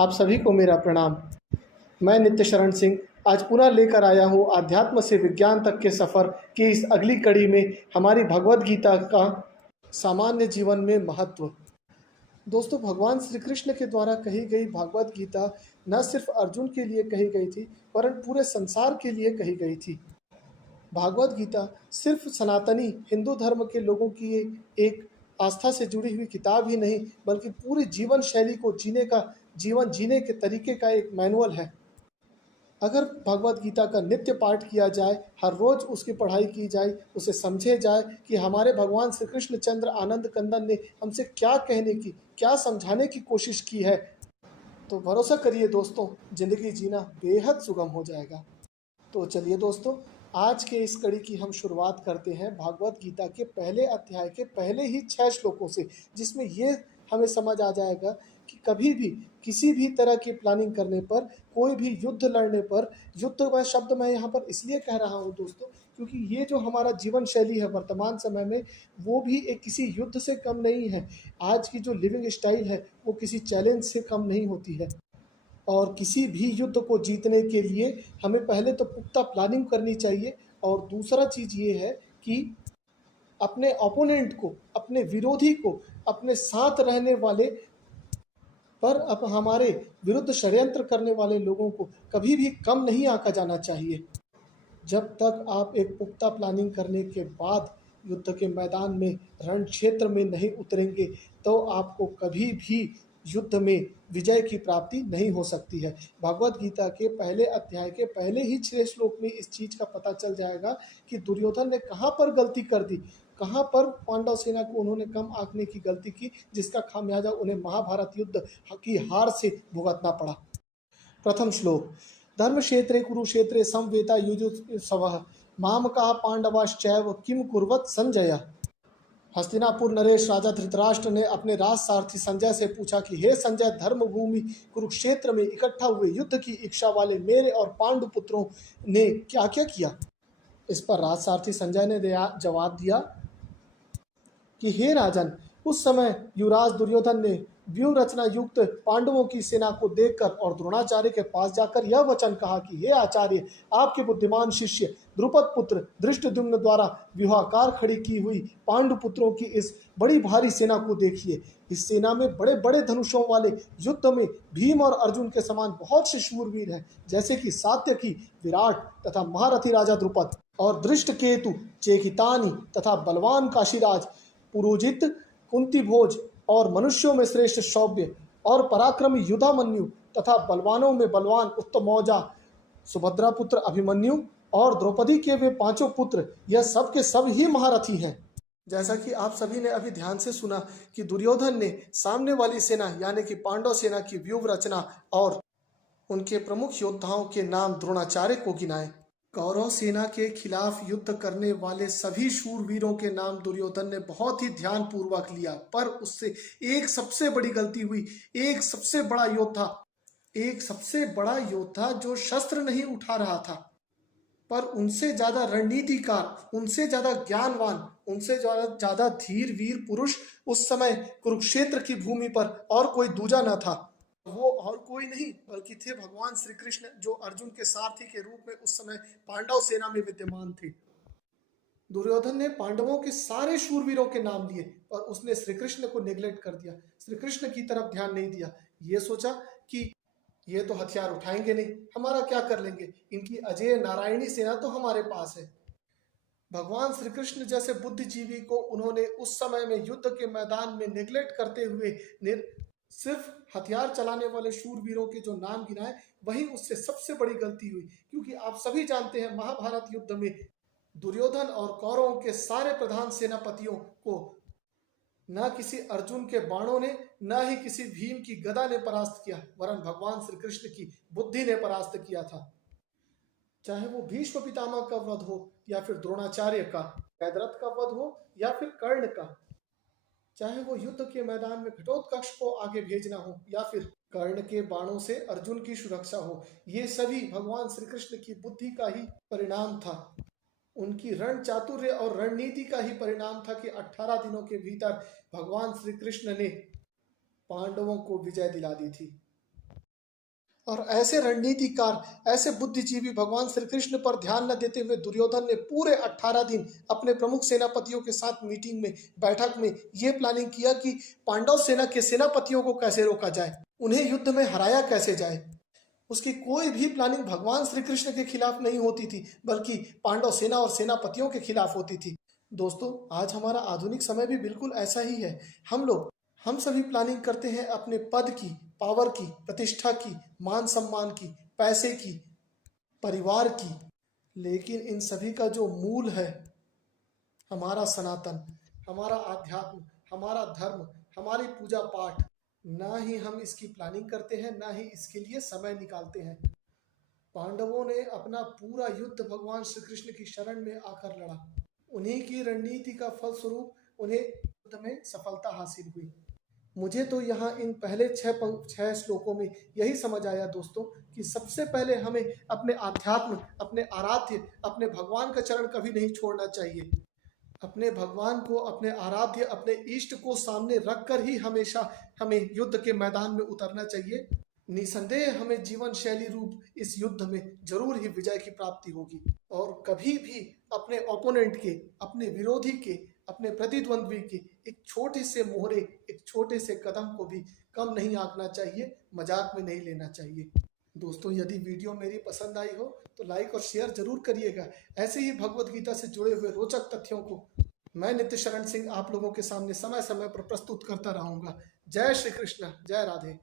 आप सभी को मेरा प्रणाम। मैं नित्य शरण सिंह आज पुनः लेकर आया हूँ आध्यात्म से विज्ञान तक के सफ़र की इस अगली कड़ी में हमारी भगवद गीता का सामान्य जीवन में महत्व। दोस्तों, भगवान श्री कृष्ण के द्वारा कही गई भगवद गीता न सिर्फ अर्जुन के लिए कही गई थी, वरन पूरे संसार के लिए कही गई थी। भागवत गीता सिर्फ सनातनी हिंदू धर्म के लोगों की एक आस्था से जुड़ी हुई किताब ही नहीं, बल्कि पूरी जीवन शैली को जीवन जीने के तरीके का एक मैनुअल है। अगर भगवत गीता का नित्य पाठ किया जाए, हर रोज उसकी पढ़ाई की जाए, उसे समझे जाए कि हमारे भगवान श्री कृष्ण चंद्र आनंद कंदन ने हमसे क्या कहने की, क्या समझाने की कोशिश की है, तो भरोसा करिए दोस्तों, जिंदगी जीना बेहद सुगम हो जाएगा। तो चलिए दोस्तों, आज के इस कड़ी की हम शुरुआत करते हैं भागवत गीता के पहले अध्याय के पहले ही 6 श्लोकों से, जिसमें ये हमें समझ आ जाएगा कि कभी भी किसी भी तरह की प्लानिंग करने पर, कोई भी युद्ध लड़ने पर, युद्ध का शब्द मैं यहाँ पर इसलिए कह रहा हूँ दोस्तों, क्योंकि ये जो हमारा जीवन शैली है वर्तमान समय में, वो भी एक किसी युद्ध से कम नहीं है। आज की जो लिविंग स्टाइल है वो किसी चैलेंज से कम नहीं होती है। और किसी भी युद्ध को जीतने के लिए हमें पहले तो पुख्ता प्लानिंग करनी चाहिए, और दूसरा चीज़ ये है कि अपने ओपोनेंट को, अपने विरोधी को, अपने साथ रहने वाले पर अब हमारे विरुद्ध षड्यंत्र करने वाले लोगों को कभी भी कम नहीं आंका जाना चाहिए। जब तक आप एक पुख्ता प्लानिंग करने के बाद युद्ध के मैदान में, रण क्षेत्र में नहीं उतरेंगे, तो आपको कभी भी युद्ध में विजय की प्राप्ति नहीं हो सकती है। भगवत गीता के पहले अध्याय के पहले ही 6 श्लोक में इस चीज़ का पता चल जाएगा कि दुर्योधन ने कहाँ पर गलती कर दी, कहाँ पर पांडव सेना को उन्होंने कम आंकने की गलती की, जिसका खामियाजा उन्हें महाभारत युद्ध की हार से भुगतना पड़ा। प्रथम श्लोक। धर्मक्षेत्रे कुरुक्षेत्रे समवेता युयुत्सवः मामकाः पांडवाश्चैव किम कुर्वत संजय। हस्तिनापुर नरेश राजा धृतराष्ट्र ने अपने राजसारथी संजय से पूछा कि हे संजय, धर्मभूमि कुरुक्षेत्र में इकट्ठा हुए युद्ध की इच्छा वाले मेरे और पांडु पुत्रों ने क्या क्या किया। इस पर राजसारथी संजय ने जवाब दिया कि हे राजन, उस समय युवराज दुर्योधन ने व्यूह रचना युक्त पांडवों की सेना को देखकर और द्रोणाचार्य के पास जाकर यह वचन कहा कि हे आचार्य, आपके बुद्धिमान शिष्य द्रुपद पुत्र धृष्टद्युम्न द्वारा व्यूहाकार खड़ी की हुई पांडु पुत्रों की इस बड़ी भारी सेना को देखिए। इस सेना में बड़े बड़े धनुषों वाले युद्ध में भीम और अर्जुन के समान बहुत से शूरवीर हैं, जैसे कि सात्यकी, विराट तथा महारथी राजा द्रुपद और दृष्टकेतु, चेकितानी तथा बलवान काशीराज, पुरोजित, कुंती भोज और मनुष्यों में श्रेष्ठ शौर्य और पराक्रमी युधामन्यु तथा बलवानों में बलवान उत्तमौजा, सुभद्रा पुत्र अभिमन्यु और द्रौपदी के वे 5 पुत्र, यह सब के सब ही महारथी हैं। जैसा कि आप सभी ने अभी ध्यान से सुना कि दुर्योधन ने सामने वाली सेना यानी कि पांडव सेना की व्यूह रचना और उनके प्रमुख योद्धाओं के नाम द्रोणाचार्य को गिनाए। कौरव सेना के खिलाफ युद्ध करने वाले सभी शूरवीरों के नाम दुर्योधन ने बहुत ही ध्यान पूर्वक लिया, पर उससे एक सबसे बड़ी गलती हुई। एक सबसे बड़ा योद्धा जो शस्त्र नहीं उठा रहा था, पर उनसे ज्यादा रणनीतिकार, उनसे ज्यादा ज्ञानवान, उनसे ज्यादा धीर वीर पुरुष उस समय कुरुक्षेत्र की भूमि पर और कोई दूजा न था। वो और कोई नहीं बल्कि थे भगवान श्री कृष्ण, जो अर्जुन के सारथी के रूप में उस समय पांडव सेना में विद्यमान थे। दुर्योधन ने पांडवों के सारे शूरवीरों के नाम लिए, पर उसने श्री कृष्ण को नेग्लेक्ट कर दिया, श्री कृष्ण की तरफ ध्यान नहीं दिया। ये सोचा कि ये तो हथियार उठाएंगे नहीं, हमारा क्या कर लेंगे, इनकी अजय नारायणी सेना तो हमारे पास है। भगवान श्री कृष्ण जैसे बुद्धिजीवी को उन्होंने उस समय में युद्ध के मैदान में नेग्लेक्ट करते हुए सिर्फ हथियार चलाने वाले शूरवीरों के जो नाम गिनाए, वही उससे सबसे बड़ी गलती हुई। क्योंकि आप सभी जानते हैं, महाभारत युद्ध में दुर्योधन और कौरवों के सारे प्रधान सेनापतियों को न किसी अर्जुन के बाणों ने, न ही किसी भीम की गदा ने परास्त किया, वरन भगवान श्री कृष्ण की बुद्धि ने परास्त किया था। चाहे वो भीष्म पितामह का वध हो, या फिर द्रोणाचार्य का, जयद्रथ का वध हो, या फिर कर्ण का, चाहे वो युद्ध के मैदान में घटोत्कच को आगे भेजना हो, या फिर कर्ण के बाणों से अर्जुन की सुरक्षा हो, ये सभी भगवान श्री कृष्ण की बुद्धि का ही परिणाम था। उनकी रण चातुर्य और रणनीति का ही परिणाम था कि 18 दिनों के भीतर भगवान श्री कृष्ण ने पांडवों को विजय दिला दी थी। और ऐसे रणनीतिकार, ऐसे बुद्धिजीवी भगवान श्री कृष्ण पर ध्यान न देते हुए दुर्योधन ने पूरे 18 दिन अपने प्रमुख सेनापतियों के साथ मीटिंग में, बैठक में ये प्लानिंग किया कि पांडव सेना के सेनापतियों को कैसे रोका जाए, उन्हें युद्ध में हराया कैसे जाए। उसकी कोई भी प्लानिंग भगवान श्री कृष्ण के खिलाफ नहीं होती थी, बल्कि पांडव सेना और सेनापतियों के खिलाफ होती थी। दोस्तों, आज हमारा आधुनिक समय भी बिल्कुल ऐसा ही है। हम सभी प्लानिंग करते हैं अपने पद की, पावर की, प्रतिष्ठा की, मान सम्मान की, पैसे की, परिवार की। लेकिन इन सभी का जो मूल है, हमारा सनातन, हमारा आध्यात्म, हमारा धर्म, हमारी पूजा पाठ, ना ही हम इसकी प्लानिंग करते हैं, ना ही इसके लिए समय निकालते हैं। पांडवों ने अपना पूरा युद्ध भगवान श्री कृष्ण की शरण में आकर लड़ा। उन्हीं की रणनीति का फलस्वरूप उन्हें युद्ध में सफलता हासिल हुई। मुझे तो यहाँ इन पहले छह श्लोकों में यही समझ आया दोस्तों, कि सबसे पहले हमें अपने आध्यात्म, अपने आराध्य, अपने भगवान का चरण कभी नहीं छोड़ना चाहिए। अपने भगवान को, अपने आराध्य, अपने इष्ट को सामने रखकर ही हमेशा हमें युद्ध के मैदान में उतरना चाहिए। निसंदेह हमें जीवन शैली रूप इस युद्ध में जरूर ही विजय की प्राप्ति होगी। और कभी भी अपने ओपोनेंट के, अपने विरोधी के, अपने प्रतिद्वंद्वी के एक छोटे से मोहरे, एक छोटे से कदम को भी कम नहीं आंकना चाहिए, मजाक में नहीं लेना चाहिए। दोस्तों, यदि वीडियो मेरी पसंद आई हो तो लाइक और शेयर जरूर करिएगा। ऐसे ही भगवत गीता से जुड़े हुए रोचक तथ्यों को मैं नित्य शरण सिंह आप लोगों के सामने समय समय पर प्रस्तुत करता रहूंगा। जय श्री कृष्ण, जय राधे।